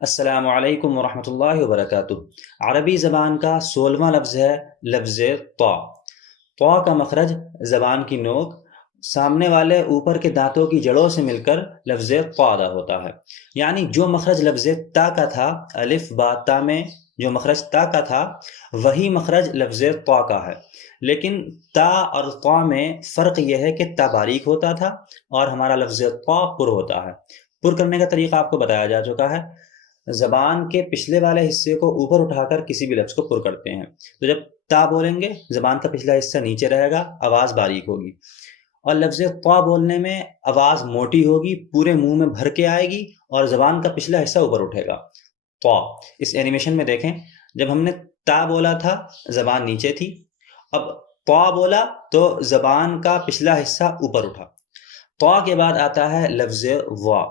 السلام علیکم ورحمۃ اللہ وبرکاتہ۔ عربی زبان کا 16واں لفظ ہے لفظ طا۔ طا کا مخرج زبان کی نوک سامنے والے اوپر کے دانتوں کی جڑوں سے مل کر لفظ طا ادا ہوتا ہے۔ یعنی جو مخرج لفظ تا کا تھا، الف با تا میں جو مخرج تا کا تھا وہی مخرج لفظ طا کا ہے، لیکن تا اور طا میں فرق یہ ہے کہ تا باریک ہوتا تھا اور ہمارا لفظ طا پر ہوتا ہے۔ پر کرنے کا طریقہ آپ کو بتایا جا چکا ہے۔ زبان کے پچھلے والے حصے کو اوپر اٹھا کر کسی بھی لفظ کو پر کرتے ہیں، تو جب تا بولیں گے زبان کا پچھلا حصہ نیچے رہے گا، آواز باریک ہوگی، اور لفظ طا بولنے میں آواز موٹی ہوگی، پورے منہ میں بھر کے آئے گی اور زبان کا پچھلا حصہ اوپر اٹھے گا۔ طا اس اینیمیشن میں دیکھیں، جب ہم نے تا بولا تھا زبان نیچے تھی، اب طا بولا تو زبان کا پچھلا حصہ اوپر اٹھا۔ طا کے بعد آتا ہے لفظ وا۔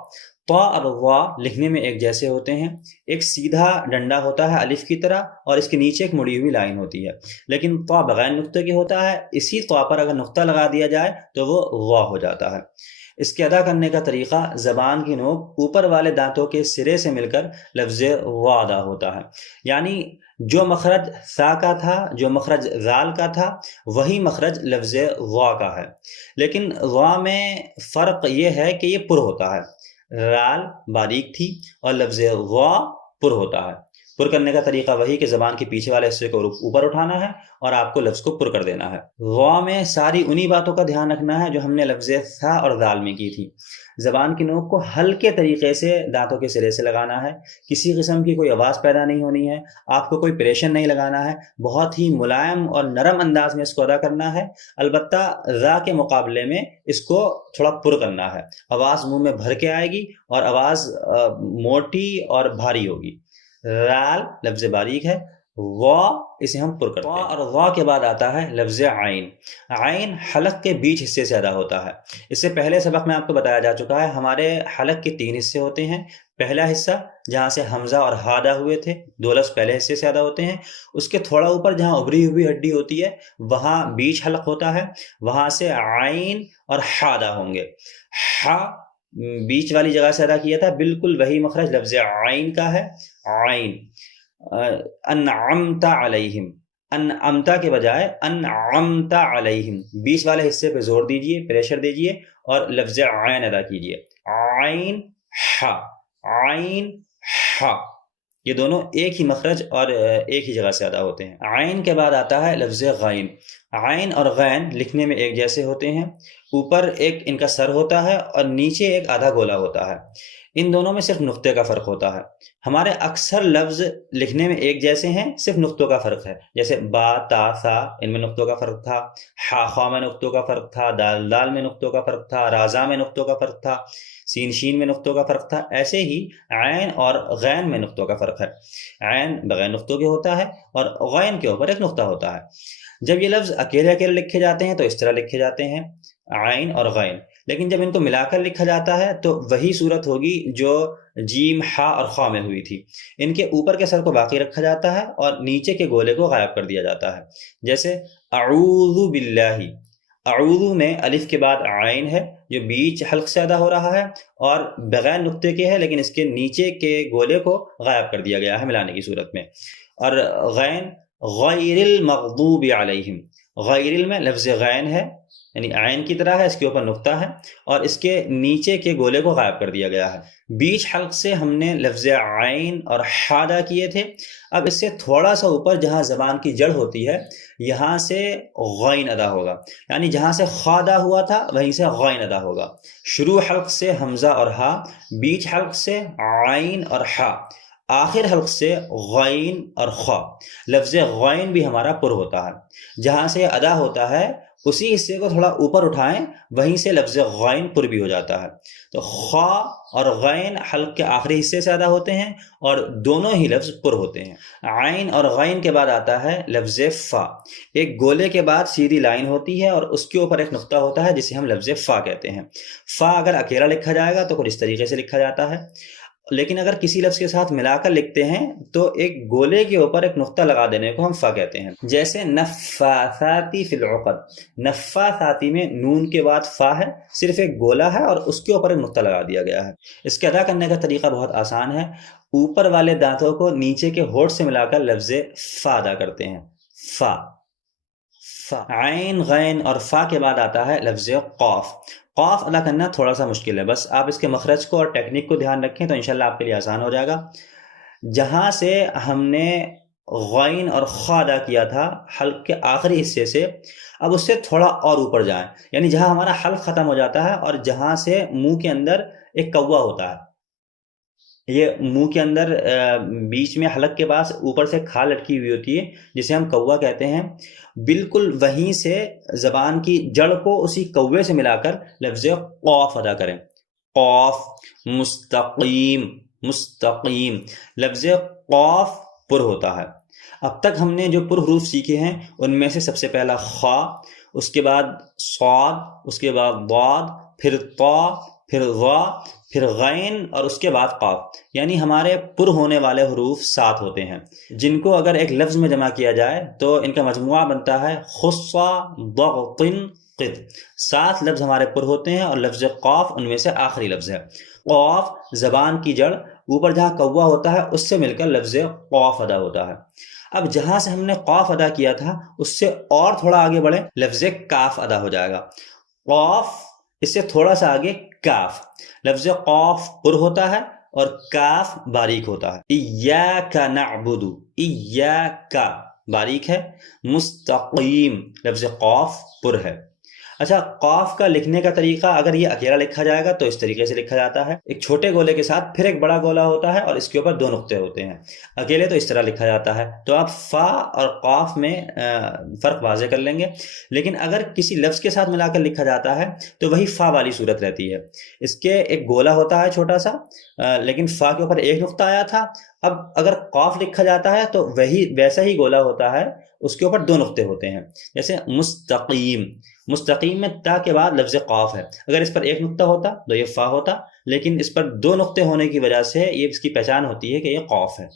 طا اور وا لکھنے میں ایک جیسے ہوتے ہیں، ایک سیدھا ڈنڈا ہوتا ہے الف کی طرح اور اس کے نیچے ایک مڑی ہوئی لائن ہوتی ہے، لیکن طا بغیر نقطے کی ہوتا ہے۔ اسی طا پر اگر نقطہ لگا دیا جائے تو وہ وا ہو جاتا ہے۔ اس کے ادا کرنے کا طریقہ زبان کی نوک اوپر والے دانتوں کے سرے سے مل کر لفظ وا ادا ہوتا ہے، یعنی جو مخرج سا کا تھا، جو مخرج ذال کا تھا، وہی مخرج لفظ وا کا ہے، لیکن وا میں فرق یہ ہے کہ یہ پر ہوتا ہے۔ رال باریک تھی اور لفظ وا پر ہوتا ہے۔ پر کرنے کا طریقہ وہی کہ زبان کے پیچھے والے حصے کو اوپر اٹھانا ہے اور آپ کو لفظ کو پر کر دینا ہے۔ وا میں ساری انہی باتوں کا دھیان رکھنا ہے جو ہم نے لفظ ثا اور ذال میں کی تھی۔ زبان کی نوک کو ہلکے طریقے سے دانتوں کے سرے سے لگانا ہے، کسی قسم کی کوئی آواز پیدا نہیں ہونی ہے، آپ کو کوئی پریشن نہیں لگانا ہے، بہت ہی ملائم اور نرم انداز میں اس کو ادا کرنا ہے۔ البتہ ذا کے مقابلے میں اس کو تھوڑا پر کرنا ہے، آواز منہ میں بھر کے آئے گی اور آواز موٹی اور بھاری ہوگی۔ رال لفظ باریک ہے، وا اسے ہم پر کرتے ہیں۔ اور وا کے بعد آتا ہے لفظ عین۔ عین حلق کے بیچ حصے سے ادا ہوتا ہے۔ اس سے پہلے سبق میں آپ کو بتایا جا چکا ہے، ہمارے حلق کے 3 حصے ہوتے ہیں۔ پہلا حصہ جہاں سے حمزہ اور ہا ادا ہوئے تھے، 2 لفظ پہلے حصے سے ادا ہوتے ہیں۔ اس کے تھوڑا اوپر جہاں ابری ہوئی ہڈی ہوتی ہے وہاں بیچ حلق ہوتا ہے، وہاں سے عین اور ہا ادا ہوں گے۔ ہا بیچ والی جگہ سے ادا کیا تھا، بالکل وہی مخرج لفظ عین کا ہے، عین۔ انعمت علیہم، انعمتا کے بجائے انعمت علیہم، بیچ والے حصے پہ زور دیجئے، پریشر دیجئے اور لفظ عین ادا کیجئے۔ عین ہا، عین ہا، یہ دونوں ایک ہی مخرج اور ایک ہی جگہ سے ادا ہوتے ہیں۔ عین کے بعد آتا ہے لفظ غین۔ عین اور غین لکھنے میں ایک جیسے ہوتے ہیں، اوپر ایک ان کا سر ہوتا ہے اور نیچے ایک آدھا گولا ہوتا ہے۔ ان دونوں میں صرف نقطے کا فرق ہوتا ہے۔ ہمارے اکثر لفظ لکھنے میں ایک جیسے ہیں، صرف نقطوں کا فرق ہے، جیسے با تا سا، ان میں نقطوں کا فرق تھا، ہا خا میں نقطوں کا فرق تھا، دال دال میں نقطوں کا فرق تھا، رازا میں نقطوں کا فرق تھا، سین شین میں نقطوں کا فرق تھا۔ ایسے ہی عین اور غین میں نقطوں کا فرق ہے۔ عین بغیر نقطوں کے ہوتا ہے اور غین کے اوپر ایک نقطہ ہوتا ہے۔ جب یہ لفظ اکیلے اکیلے لکھے جاتے ہیں تو اس طرح لکھے جاتے ہیں، عین اور غین، لیکن جب ان کو ملا کر لکھا جاتا ہے تو وہی صورت ہوگی جو جیم ہا اور خا میں ہوئی تھی۔ ان کے اوپر کے سر کو باقی رکھا جاتا ہے اور نیچے کے گولے کو غائب کر دیا جاتا ہے، جیسے اعوذ باللہ۔ اعوذ میں الف کے بعد عین ہے جو بیچ حلق سے ادا ہو رہا ہے اور بغیر نقطے کے ہے، لیکن اس کے نیچے کے گولے کو غائب کر دیا گیا ہے ملانے کی صورت میں۔ اور غین غیر المغضوب علیہم، غیر میں لفظ غین ہے، یعنی عین کی طرح ہے، اس کے اوپر نقطہ ہے اور اس کے نیچے کے گولے کو غائب کر دیا گیا ہے۔ بیچ حلق سے ہم نے لفظ عین اور ہا ادا کیے تھے، اب اس سے تھوڑا سا اوپر جہاں زبان کی جڑ ہوتی ہے یہاں سے غین ادا ہوگا، یعنی جہاں سے خا ادا ہوا تھا وہیں سے غین ادا ہوگا۔ شروع حلق سے حمزہ اور ہا، بیچ حلق سے عین اور ہا، آخر حلق سے غین اور خا۔ لفظ غین بھی ہمارا پر ہوتا ہے، جہاں سے ادا ہوتا ہے اسی حصے کو تھوڑا اوپر اٹھائیں، وہیں سے لفظ غین پر بھی ہو جاتا ہے۔ تو خا اور غین حلق کے آخری حصے سے ادا ہوتے ہیں اور دونوں ہی لفظ پر ہوتے ہیں۔ عین اور غین کے بعد آتا ہے لفظ فا۔ ایک گولے کے بعد سیدھی لائن ہوتی ہے اور اس کے اوپر ایک نقطہ ہوتا ہے جسے ہم لفظ فا کہتے ہیں۔ فا اگر اکیلا لکھا جائے گا تو کچھ اس طریقے سے لکھا جاتا ہے، لیکن اگر کسی لفظ کے ساتھ ملا کر لکھتے ہیں تو ایک گولے کے اوپر ایک نقطہ لگا دینے کو ہم فا کہتے ہیں. جیسے نفاثاتی فی العقد، نفاثاتی میں نون کے بعد فا ہے، صرف ایک گولا ہے اور اس کے اوپر ایک نقطہ لگا دیا گیا ہے. اس کے ادا کرنے کا طریقہ بہت آسان ہے. اوپر والے دانتوں کو نیچے کے ہونٹ سے ملا کر لفظ فا ادا کرتے ہیں. فا، فا. عین، غین اور فا کے بعد آتا ہے لفظ قاف. قاف ادا کرنا تھوڑا سا مشکل ہے، بس آپ اس کے مخرج کو اور ٹیکنیک کو دھیان رکھیں تو انشاءاللہ آپ کے لیے آسان ہو جائے گا. جہاں سے ہم نے غین اور خا ادا کیا تھا حلق کے آخری حصے سے، اب اس سے تھوڑا اور اوپر جائیں، یعنی جہاں ہمارا حلق ختم ہو جاتا ہے اور جہاں سے منہ کے اندر ایک کوا ہوتا ہے، یہ منہ کے اندر بیچ میں حلق کے پاس اوپر سے کھال لٹکی ہوئی ہوتی ہے جسے ہم کوا کہتے ہیں، بالکل وہیں سے زبان کی جڑ کو اسی کوے سے ملا کر لفظ قاف ادا کریں. قاف. مستقیم، مستقیم. لفظ قاف پر ہوتا ہے. اب تک ہم نے جو پر حروف سیکھے ہیں ان میں سے سب سے پہلا خا، اس کے بعد صاد، اس کے بعد ضاد، پھر طا، پھر ظا، پھر غین اور اس کے بعد قاف. یعنی ہمارے پر ہونے والے حروف 7 ہوتے ہیں، جن کو اگر ایک لفظ میں جمع کیا جائے تو ان کا مجموعہ بنتا ہے خصا ضغط قد. 7 لفظ ہمارے پر ہوتے ہیں اور لفظ قاف ان میں سے آخری لفظ ہے. قاف زبان کی جڑ اوپر جہاں کوا ہوتا ہے اس سے مل کر لفظ قاف ادا ہوتا ہے. اب جہاں سے ہم نے قاف ادا کیا تھا اس سے اور تھوڑا آگے بڑھے، لفظ کاف ادا ہو جائے گا. قاف، اس سے تھوڑا سا آگے کاف. لفظ قاف پر ہوتا ہے اور کاف باریک ہوتا ہے. ایاک نعبد، ایاک باریک ہے. مستقیم، لفظ قاف پر ہے. اچھا، قاف کا لکھنے کا طریقہ اگر یہ اکیلا لکھا جائے گا تو اس طریقے سے لکھا جاتا ہے. ایک چھوٹے گولے کے ساتھ پھر ایک بڑا گولا ہوتا ہے اور اس کے اوپر 2 نقطے ہوتے ہیں. اکیلے تو اس طرح لکھا جاتا ہے. تو آپ فا اور قاف میں فرق واضح کر لیں گے. لیکن اگر کسی لفظ کے ساتھ ملا کر لکھا جاتا ہے تو وہی فا والی صورت رہتی ہے. اس کے ایک گولا ہوتا ہے چھوٹا سا، لیکن فا کے اوپر ایک نقطہ آیا تھا. اب اگر قاف لکھا جاتا ہے تو وہی ویسا ہی گولا ہوتا ہے، اس کے اوپر 2 نقطے ہوتے ہیں. جیسے مستقیم، مستقیم میں تا کے بعد لفظ قاف ہے. اگر اس پر ایک نقطہ ہوتا تو یہ فا ہوتا، لیکن اس پر 2 نقطے ہونے کی وجہ سے یہ اس کی پہچان ہوتی ہے کہ یہ قاف ہے.